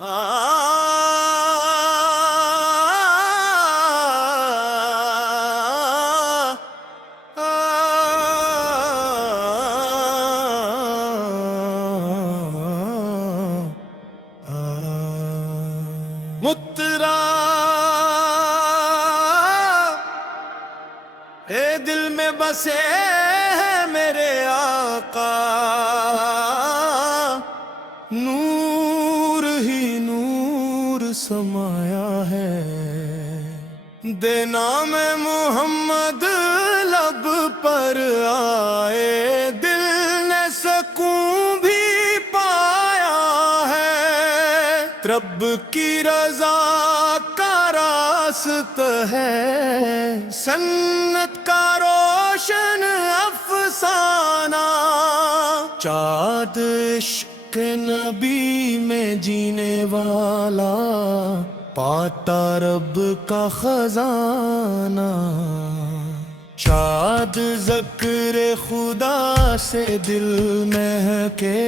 मुत्तरा ए दिल में बसे है मेरे आका, नूर ही नूर समाया है। देना में मोहम्मद लब पर आए, दिल ने सकून भी पाया है। रब की रजा का रास्ता है, सन्नत का रोशन अफसाना। चाँद इश्क नबी में जीने वाला, पाता रब का खजाना। शाद ज़िक्र खुदा से दिल महके,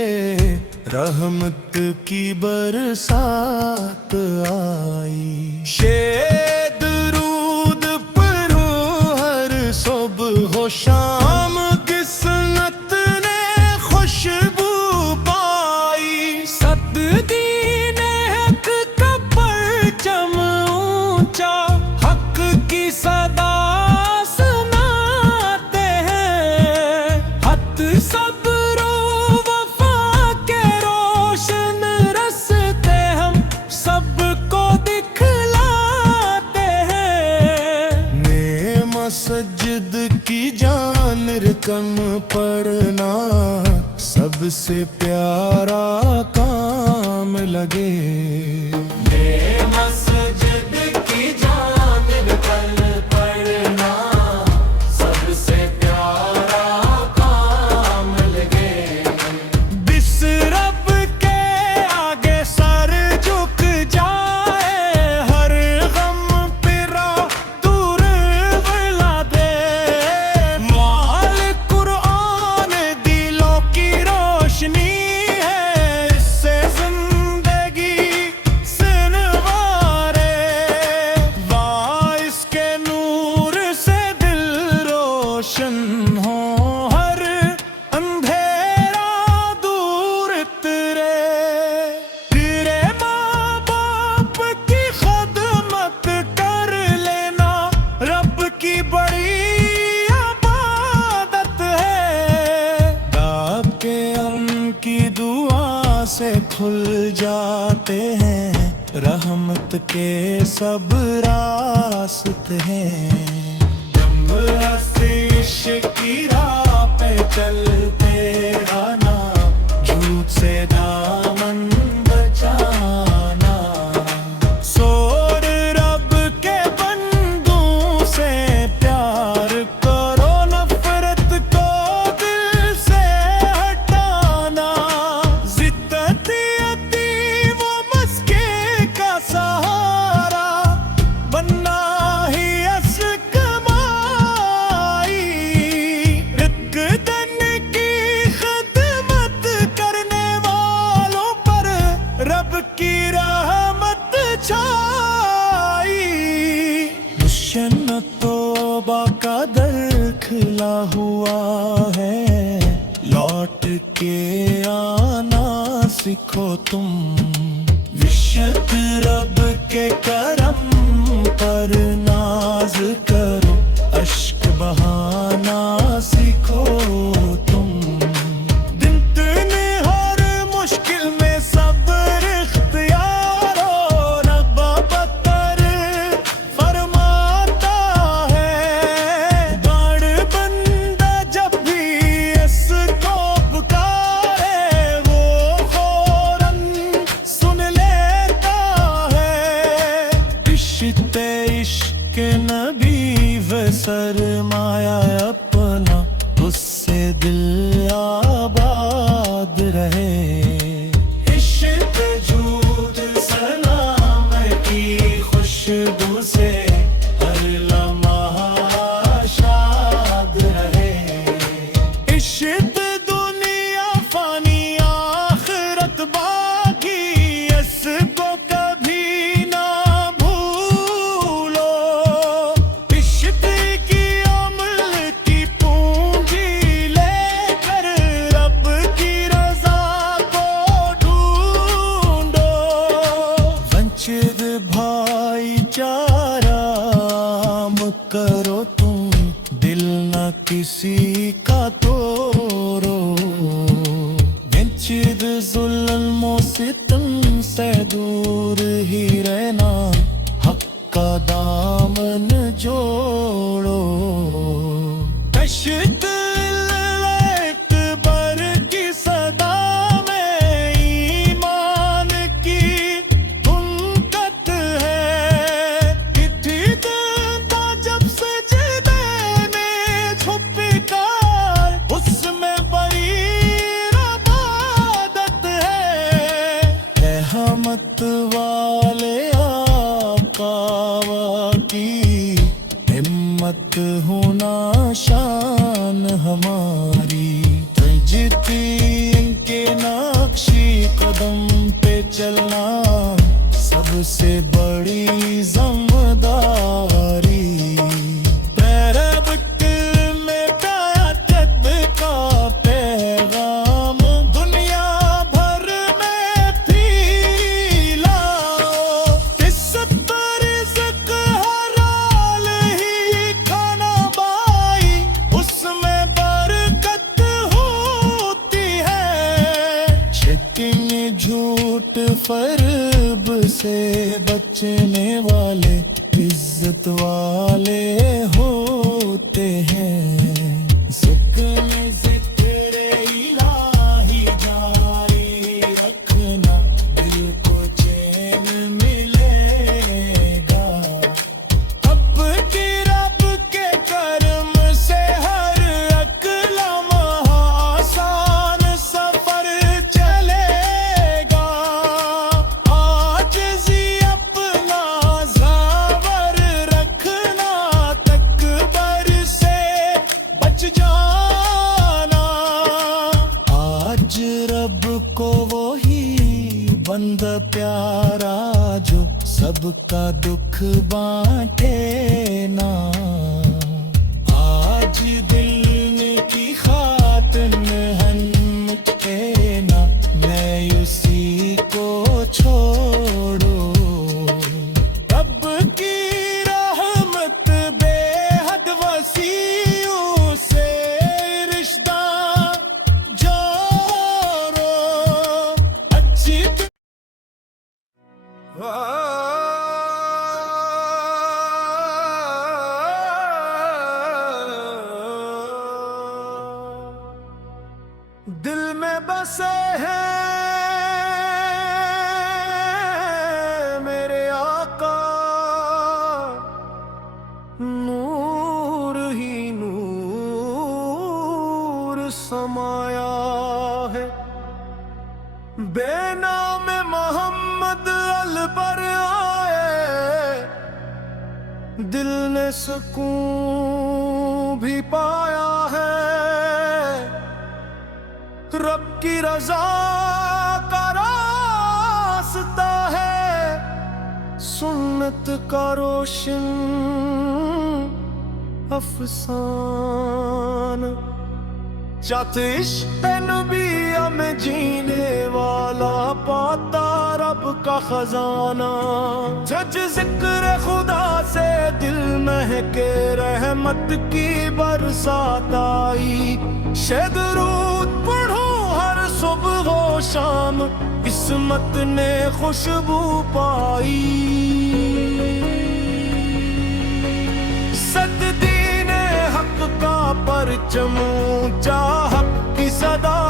रहमत की बरसात आई। शेद दुरूद पढ़ो हर सुबह हो शाम, किस्मत ने खुशबू पाई। सद्दीन हक का परचम ऊंचा, हक की सदा सुनाते हैं। हत सब्र वफा के रोशन रस्ते हम सबको दिखलाते हैं। नेमा सज्जद की जान रकम पढ़ना, सबसे प्यारा काम लगे। नेमा सज्जद की जान रकम पढ़ना, सबसे प्यारा काम लगे। बिस रब के आगे सर झुक जाए, हर गम पिरा दूर बुला दे। माल कुरान दिलों की रोशनी है, इससे जिंदगी सिनवारे। वाह इसके नूर से दिल रोशन हो, हर अंधेरा दूर तेरे। तेरे माँ बाप की खदमत कर लेना, रब की बड़ी इबादत है। आपके उनकी दुआ से खुल जाते हैं, रहमत के सब रास्ते हैं। जब आशीष की राह पे चलते आना, झूठ से दामन बचाना। सोर रब के बंदों से प्यार करो, नफरत को दिल से हटाना। जिद्दत यती वो मस्के का सहारा, बनना ही असल कमाई। रिज़्क़ देने की खिदमत करने वालों पर रब की रहमत छाई। जन्नत तौबा का दर खुला हुआ है, लौट के आना सीखो तुम। विशत रब के करम पर नाज करो, अश्क बहाना सीखो तुम। दिन तुने हर मुश्किल में सब्र इख्तियार हो, रब बतर फरमाता है। गाड़ बंदा जब भी इसको पुकारे, वो फौरन सुन लेता है। रिश्ते इश्क नबी व सरमाया अपना, किसी का तोरो निश्चित जुल्मों सितम से दूर ही रहना, हक का दामन जोड़ो। कश्त बर की सदा में ईमान की उनकत है। इतनी था जब सजदे में छुप कर, उसमें बड़ी इबादत है। रहमत वाले आका की हिम्मत होना शान हमारी। तजती इनके नक्शी कदम पे चलना सबसे बड़ी जिम्मेदारी। पैरबट में पाया तब का पैगाम, दुनिया भर में फैलाओ। किस्मत पर रिज़्क़ हलाल ही खाना बाई, उसमें बरकत होती है। लेकिन झूठ फरेब से बचने वाले इज्जत वाले होते हैं। ज़िक्र ज़िक्र इलाही जारी रखना, दिल को चैन मिलेगा। अपने रब के करम से हर अकलम आसान सफर चलेगा। आजिज़ी अपना ज़ावर रखना, तकबर से बच जाना। आज रब को वही बंदा प्यारा जो सबका दुख बांटे ना। आज दिल की खातिर हन्नते ना, मायूसी को छोड़ो। रब की रहमत बेहद वसीओं से रिश्ता जोड़ो। अच्छी दिल में बसे हैं मेरे आका, नूर ही नूर समाया है। बेनाम मोहम्मद अल पर आए, दिल ने सुकून भी पाया है। रब की रजा का रास्ता है, सुन्नत का रोशन अफसाना। चाहत इश्क़ नबी में जीने वाला पाता रब का खजाना। जज जिक्र खुदा से दिल महके, रहमत की बरसात आई। शायद रूद पढ़ो हर सुबह व शाम, किस्मत ने खुशबू पाई। सद्दीने हक का परचम ऊंचा, हक की सदा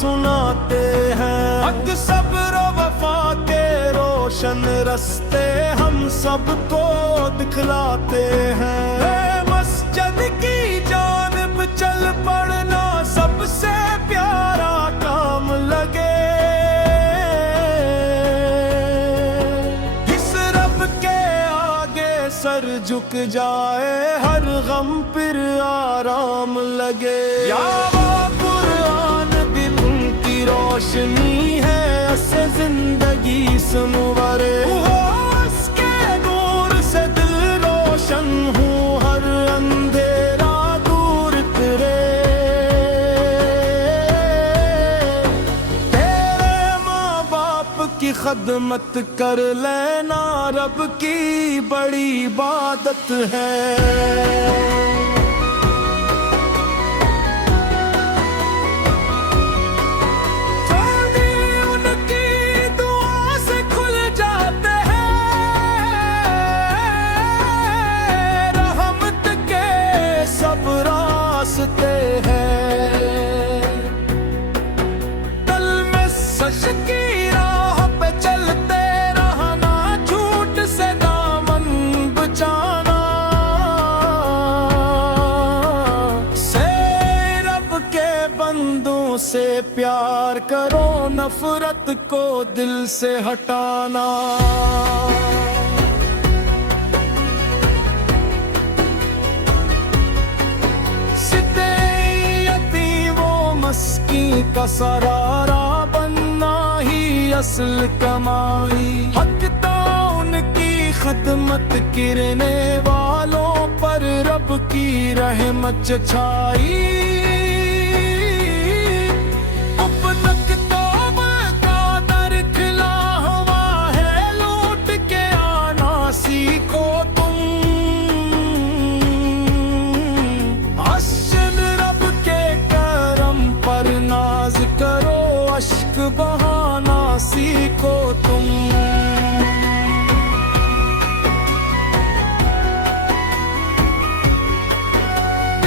सुनाते हैं। हक सब्र वफा के रोशन रस्ते हम सबको दिखलाते हैं। मस्जिद की जानिब चल पड़ना सबसे प्यारा काम लगे। इस रब के आगे सर झुक जाए, हर गम फिर आराम लगे। या वो कुरान दिल की रोशनी है, ऐसे जिंदगी सुनवरे। उसके नूर से दिल रोशन हूँ, हर अंधेरा दूर करे। तेरे माँ बाप की खदमत कर लेना, रब की बड़ी इबादत है। नफरत को दिल से हटाना। मस्की का सरारा बनना ही असल कमाई। हकता उनकी खदमत करने वालों पर रब की रहमत छाई। अपनक तौबा का दर खिला हुआ है, लौट के आना सीखो तुम। रब के करम पर नाज करो, अश्क बहाना सीखो तुम।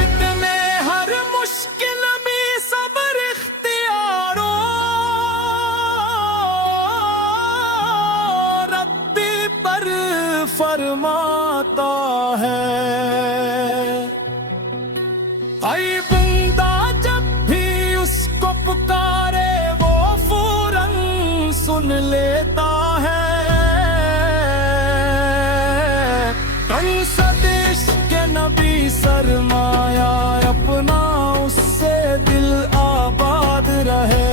इतने हर मुश्किल में सब्र इख्तियारो, रब्बी पर फरमाता है। आई बंदा जब भी उसको पुकारे वो फौरन सुन लेता है। सदेश के नबी सरमाया अपना, उससे दिल आबाद रहे।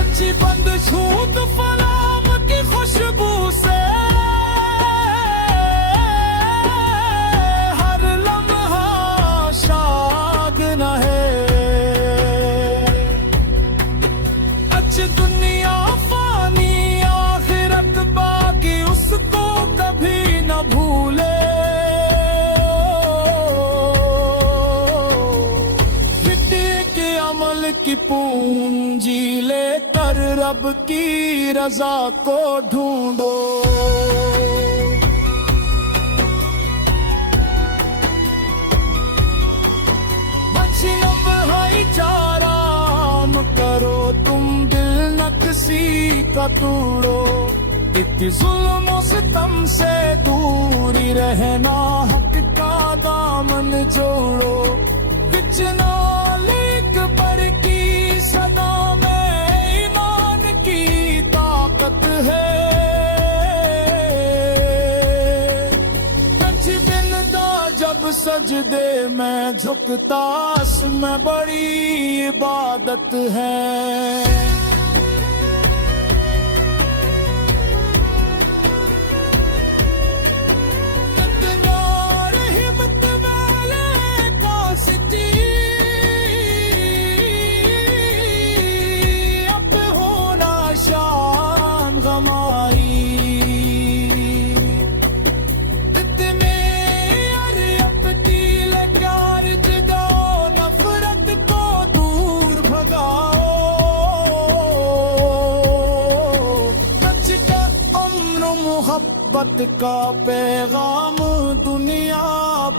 अच्छी बंद छूट फलाम की खुशबू से दुनिया फानी आखिरत बाकी, उसको कभी न भूले। मिट्टी के अमल की पूंजी लेकर रब की रजा को ढूंढो। भाईचारा करो तुम, दिल न किसी का तोड़ो। इतनी जुल्म सितम से दूरी रहना, हक का दामन जोड़ो। बिचना लेक पर की सदा में ईमान की ताकत है। जब सजदे में झुकता उसमें बड़ी इबादत है। अब होना शान गमाई, मोहब्बत का पैगाम दुनिया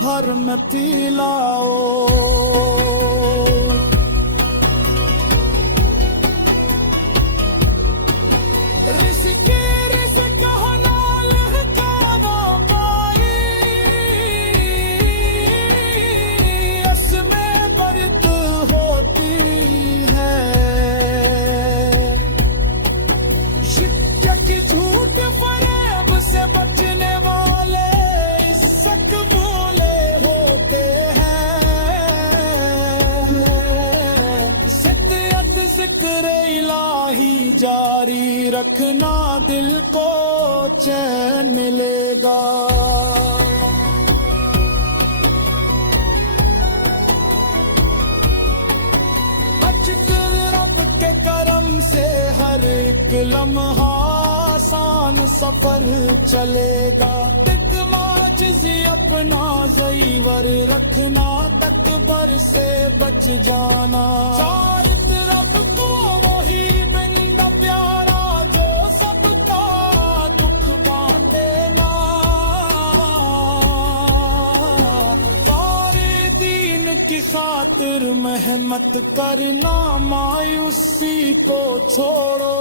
भर में फैलाओ। रिज़्क़े रिज़्क़ हलाल का पाई, इसमें बरकत होती है। शिद्दत की झूठ से बचने वाले इज्जत बोले होते हैं। सिद्दत ज़िक्र इलाही जारी रखना, दिल को चैन मिलेगा। रब के करम से हर एक लम्हा आसान सफर चलेगा। माजिज़ी अपना ज़ीवर रखना, तकबर से बच जाना। चारित रब को वही बंदा प्यारा, जो सबका दुख बांटेगा। सारे दीन की खातिर मेहनत करना, मायूसी को छोड़ो।